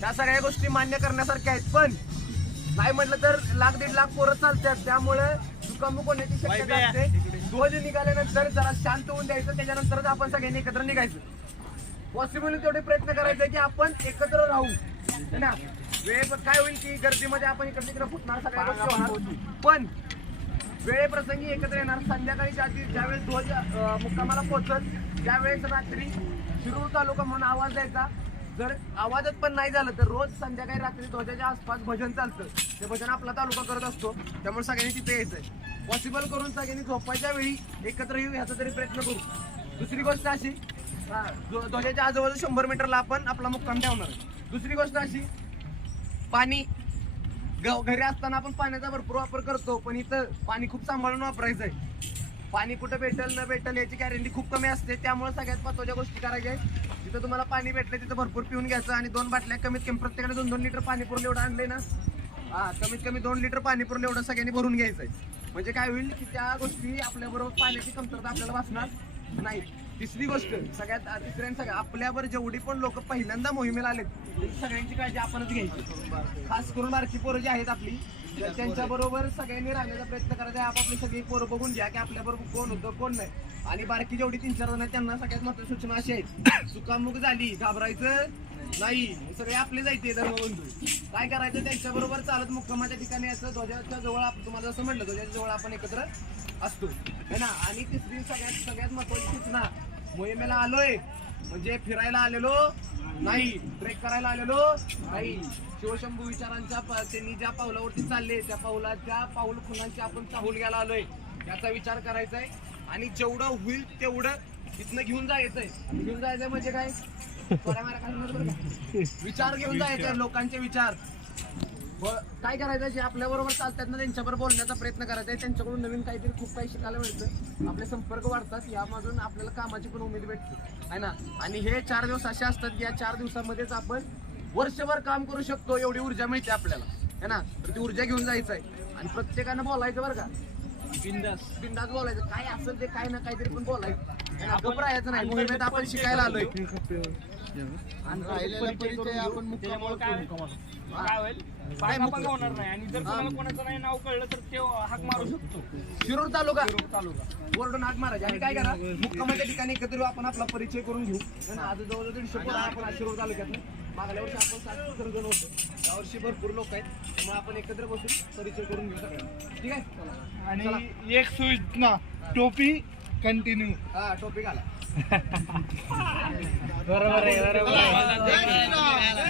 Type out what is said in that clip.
त्या सगळ्या गोष्टी मान्य करण्यासारख्या आहेत, पण नाही म्हटलं तर 1,00,000-1,50,000 पोरं चालतात, त्यामुळे चुकामुक होण्याची शक्यता असते. ध्वज निघाल्यानंतर जरा शांत होऊन द्यायचं, त्याच्यानंतरच आपण सगळ्यांनी एकत्र निघायचं. पॉसिबल तेवढे प्रयत्न करायचे की आपण एकत्र राहू, है ना. वेळ काय होईल की गर्दीमध्ये आपण इकडे तिकडे फुटणार, सगळ्या गोष्टी होणार, पण वेळेप्रसंगी एकत्र येणार. संध्याकाळीच्या आधी ज्यावेळेस ध्वज मुक्कामाला पोहोचल त्यावेळेस रात्री शिरूर तालुका म्हणून आवाज द्यायचा. जर आवाजच पण नाही झालं तर रोज संध्याकाळी रात्री ध्वजाच्या आसपास भजन चालतं, ते भजन आपला तालुका करत असतो, त्यामुळे सगळ्यांनी तिथे यायचंय. पॉसिबल करून सगळ्यांनी झोपायच्या वेळी एकत्र येऊ ह्याचा तरी प्रयत्न करू. दुसरी गोष्ट अशी, ध्वजाच्या आजूबाजू 100 मीटरला आपण आपला मुक्काम ठेवणार. दुसरी गोष्ट अशी, पाणी घरी असताना आपण पाण्याचा भरपूर वापर करतो, पण इथं पाणी खूप सांभाळून वापरायचं आहे. पाणी कुठं भेटेल न भेटेल याची गॅरंटी खूप कमी असते, त्यामुळे सगळ्यात महत्त्वाच्या गोष्टी करायच्या आहेत. जिथं तुम्हाला पाणी भेटलं तिथं भरपूर पिऊन घ्यायचं, आणि 2 बाटल्या कमीत कमी प्रत्येकाने 2-2 लिटर पाणी पुरलं एवढं आणलंय ना, कमीत कमी 2 लिटर पाणी पुरलं एवढं सगळ्यांनी भरून घ्यायचंय. म्हणजे काय होईल की त्या गोष्टी आपल्याबरोबर पाण्याची कमतरता आपल्याला भासणार नाही. तिसरी गोष्ट तिसऱ्या आपल्यावर जेवढी पण लोक पहिल्यांदा मोहिमेला आलेत सगळ्यांची काळजी आपणच घ्यायची. खास करून बारकी पोरं जी आहेत आपली, त्यांच्या बरोबर सगळ्यांनी राहण्याचा प्रयत्न करायचा. आपापली सगळी पोरं बघून घ्या की आपल्याबरोबर कोण होतं कोण नाही. आणि बारकी जेवढी 3-4 जण आहेत त्यांना सगळ्यात महत्त्वाची सूचना अशी आहे, चुकामुक झाली घाबरायचं नाही, सगळे आपले जायचे धर्मबंधू. काय करायचं, त्यांच्याबरोबर चालत मुक्कामाच्या ठिकाणी यायचं. ध्वजाच्या जवळ तुम्हाला जसं म्हटलं ध्वजाच्या जवळ आपण एकत्र असतो, है ना. आणि तिसरी सगळ्यात महत्त्वाची सूचना, मोहिमेला आलोय म्हणजे फिरायला आलेलो नाही, ट्रेक करायला आलेलो नाही. शिवशंभू विचारांच्या त्यांनी ज्या पावलावरती चालले त्या पाऊल खुणांची आपण चाहूल घ्यायला आलोय, याचा विचार करायचा आहे. आणि जेवढं होईल तेवढं इथनं घेऊन जायचंय. घेऊन जायचंय म्हणजे काय, विचार घेऊन जायचे, लोकांचे विचार. काय करायचं, जे आपल्या बरोबर चालतात ना त्यांच्याबरोबर बोलण्याचा प्रयत्न करायचा आहे. त्यांच्याकडून नवीन काहीतरी खूप काही शिकायला मिळतं, आपले संपर्क वाढतात, यामधून आपल्याला कामाची पण उमेद भेटते, आहे ना. आणि हे 4 दिवस असे असतात की या 4 दिवसामध्येच आपण वर्षभर काम करू शकतो, एवढी ऊर्जा मिळते आपल्याला, है ना. तर ती ऊर्जा घेऊन जायचं आहे आणि प्रत्येकानं बोलायचं बरं का, बिंदास बोलायचं. काय असेल ते काय ना काहीतरी पण बोलायचं, घबरायचं नाही. मोहिमेत आपण शिकायला आलोय. आणि राहिलेला परिचय आपण मुक्कामावर करू. काय होईल, पांगा होणार नाही. आणि जर कोणाला कोणाचं नाही नाव कळलं तर ते हाक मारू शकतो. शिरूर तालुका वरडून हाक मारायचे. आणि काय करा, मुक्कामाच्या ठिकाणी एकत्र येऊ, आपण आपला परिचय करून घेऊ. आज जवळजवळ 150 पोरं आपण शिरूर तालुक्यात. मागल्या वर्षी आपण 60 जण होतो, यावर्षी भरपूर लोक आहेत, त्यामुळे आपण एकत्र बसून परिचय करून घेऊ सगळ्यांना. ठीक आहे. आणि एक सूचना, टोपी कंटिन्यू. टोपी घाला. बरोबर आहे.